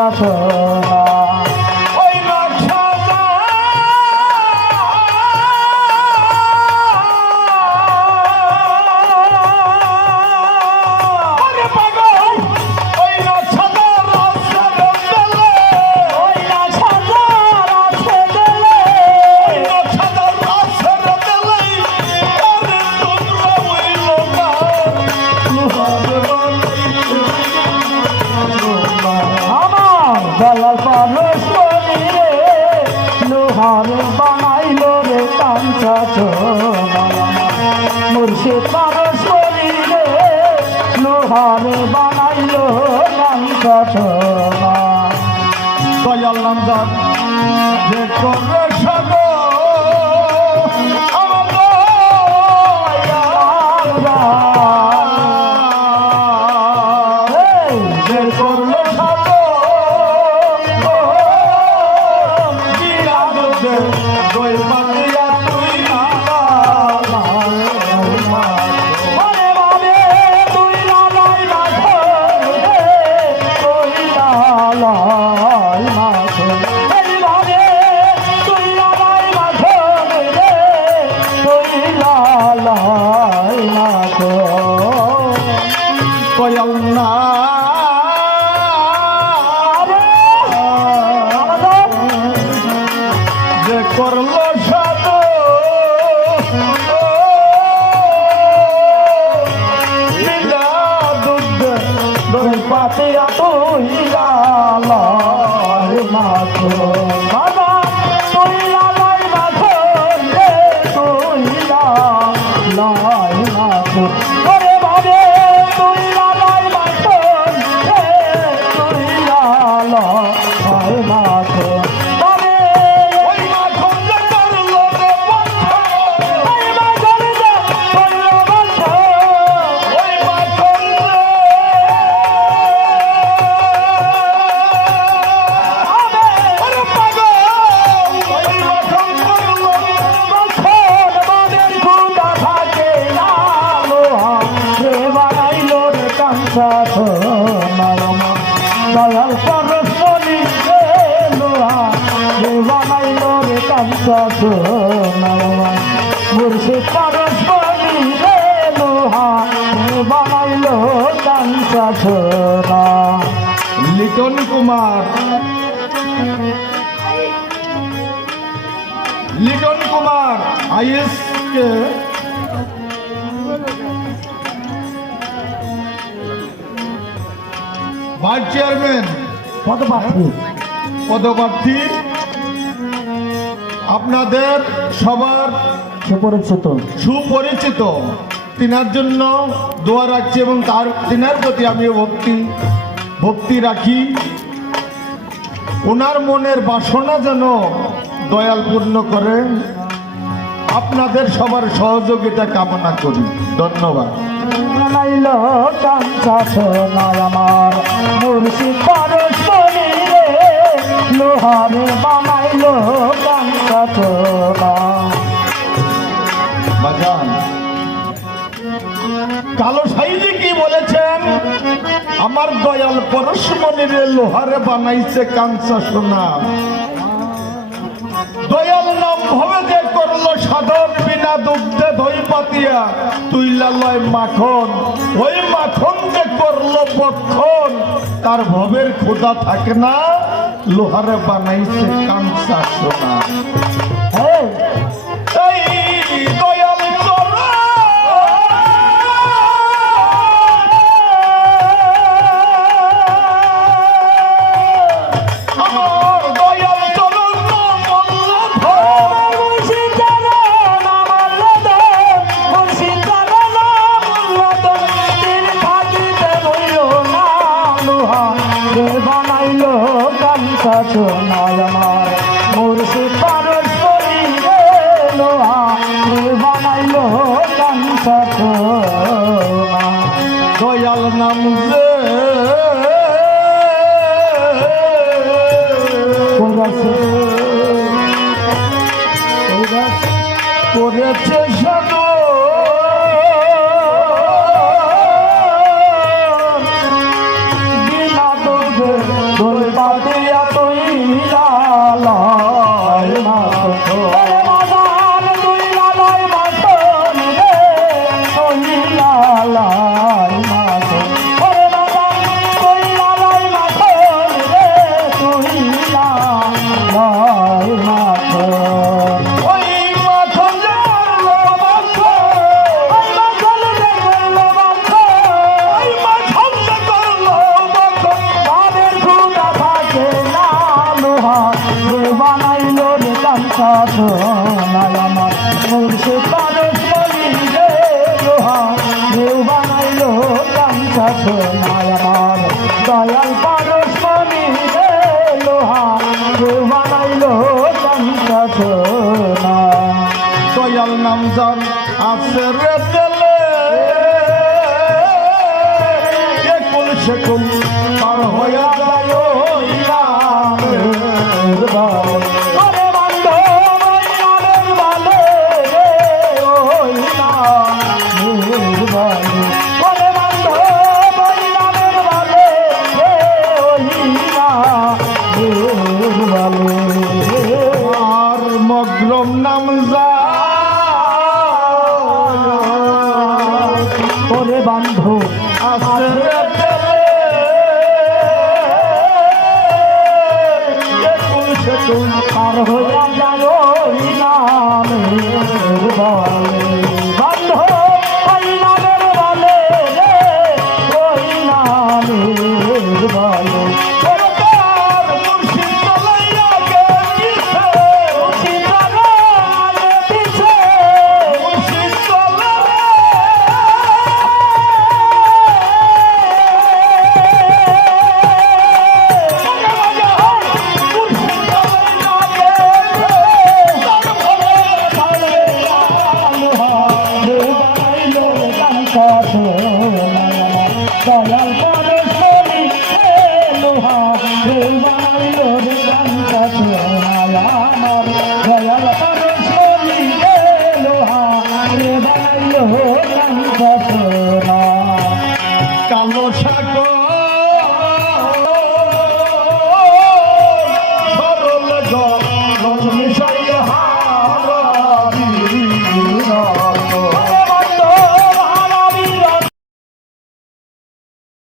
কাঞ্চা সোনা দয়াল পরশমণি রে লোহার বানাইল রে কাঞ্চা সোনা মুর্শিদ পরশমণি রে লোহার বানাইল কাঞ্চা সোনা দয়াল নামদার যে করবে সাগো যে করবে সাগো দই মাতিয়া তুই না দয়াল না যে করলো সাদ লীলা দুধ দই পাতিয়া তুই লালাই মাখো বাবা তুই লালাই মাখো রে তুই লালাই মাখো ওরে বাবা তুই লালাই মাখো রে তুই লালাই মাখো বাবা ওই মাখন যে করলো রে বন্ধ ওই মাখন যে করলো বন্ধ ওই মাখন দয়াল পরশমণি রে লোহার বানাইল রে কাঞ্চা সোনা মুর্শিদ পরশমণি রে লোহার বানাইল কাঞ্চা সোনা লিটন কুমার আইএস के ভাইস চেয়ারম্যান পদপ্রার্থী আপনাদের সবার সুপরিচিত তিনার জন্য দোয়া রাখছি এবং তিনার প্রতি আমিও ভক্তি রাখি। ওনার মনের বাসনা যেন দয়াল পূর্ণ করেন, আপনাদের সবার সহযোগিতা কামনা করি। ধন্যবাদ। বানাইল কাঞ্চা সোনা আমার মুর্শিদ পরশমণি রে লোহারে বানাইল কাঞ্চা সোনা বাজান কালো সাইজি কি বলেছেন? আমার দয়াল পরশমণির লোহারে বানাইছে কাঞ্চা সোনা। দয়াল নাম ভবে যে করলো সাধন, বিনা দুগ্ধে দই পাতিয়া তুইলা লয় মাখন। ওই মাখন যে করলো বক্ষণ, তার ভবের ক্ষুধা থাকে না, লোহারে বানাইছে কাঞ্চা সোনা। এই দয়াল চরণ আমার দয়াল চরণ মল্ল ধর মুর্শিদ চরণ মল্ল ধর মুর্শিদ চরণ মল্ল ধর তিন থাকিতে রইল না লোহারে বানাইল কাঞ্চা সোনা আমার মুর্শিদ পরশমণি রে লোহারে বানাইল কাঞ্চা সোনা দয়াল নাম যে করেছে সাধু বিনা দুধে দই সোনায় আমার দয়াল পারসমণি রে লোহা কে বানাইলো কাঞ্চা সোনা দয়াল নাম যার আছে রে তেলে একুল সেকুল পার হইয়া যায় ওই নামের বাল। ওরে বান্ধব ওই নামের বালে রে ওই নামের বালে ওরে বান্ধব ওই নামের বালে রে ওই নামের বালে আর মগ্রম নাম যা ওরে বান্ধব আছে রে তেলে একুল সেকুল পার হইয়া যায় ওই নামের বালে